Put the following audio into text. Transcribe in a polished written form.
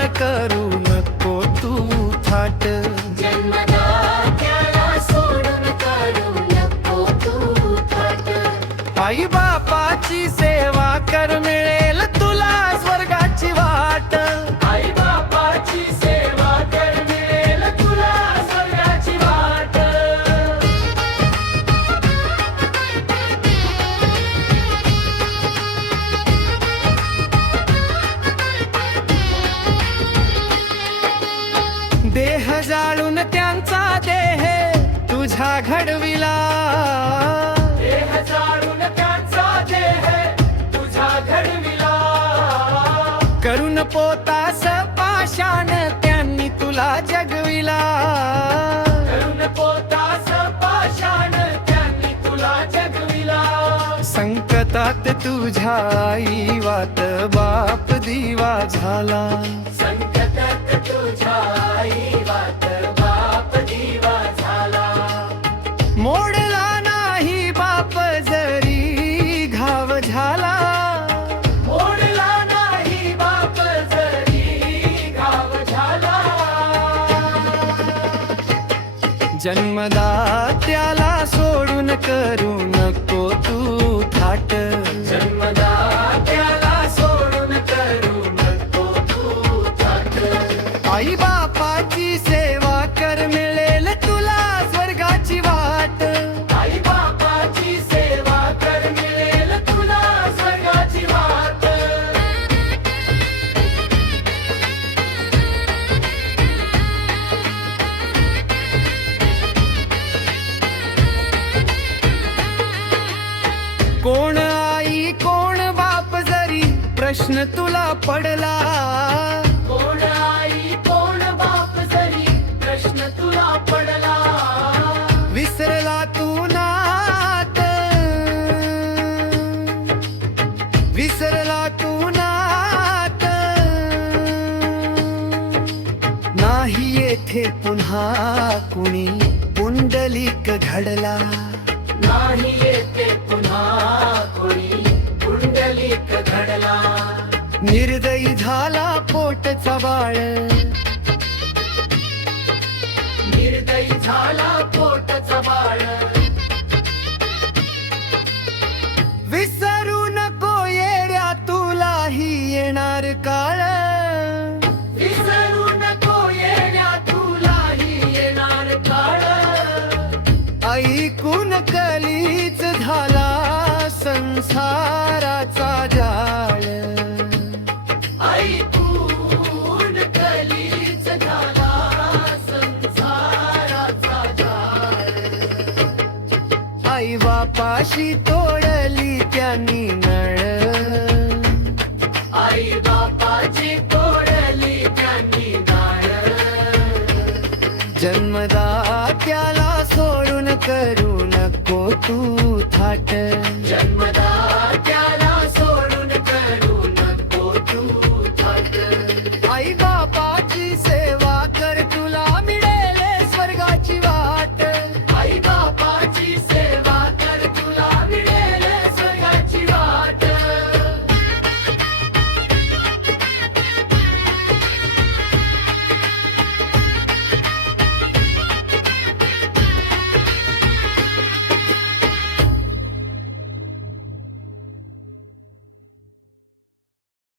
सोडून करू नको तू थाट. जन्मदात्याला सोडून करू नको तू थाट. आई बापाची सेवा कर मिळेल तुला स्वर्गाची वाट. आई बापाची सेवा कर मिळेल तुला स्वर्गाची वाट. देह जाळून त्यांचा देह तुझा घडविला. देह जाळून त्यांचा देह तुझा घडविला. करून पोतास पाषाण त्यांनी तुला जगविला. करून पोतास पाषाण त्यांनी तुला जगविला. संकटात तुझ्या आई वात बाप दिवा झाला. संकटात तुझ्या आई वात बाप दिवा झाला. मोडला नाही बाप जरी घाव झाला. मोडला नाही बाप जरी घाव झाला. जन्मदात्याला सोडून करू नको तू थाट. जन्मदात्याला सोडून करू नको तू थाट. आई बापाची सेवा कर मिळेल तुला स्वर्गाची वाट. आई बापाची सेवा कर मिळेल तुला स्वर्गाची वाट. कोण आई कोण बाप जरी प्रश्न तुला पडला. कोण आई कोण बाप जरी प्रश्न तुला पडला. विसरला तू नात. विसरला तू नात. नाही येथे पुन्हा कुणी पुंडलिक घडला. नाही येते पुन्हा कोणी पुंडलिक घडला. निर्दयी झाला पोटचा बाळ. निर्दयी झाला पोटचा बाळ. विसरू नको येड्या तुलाही येणार काळ. विसरू नको येण्या तुलाही येणार काळ. ऐकून कलीच झाला संसाराचा जाळ. ऐकून कलीच झाला संसाराचा जाळ. आई बापाशी तोडली त्यांनी नळ. आई बापाची तोडली त्यांनी नाळ. जन्मदात्याला सोडून करू नको तू थाट.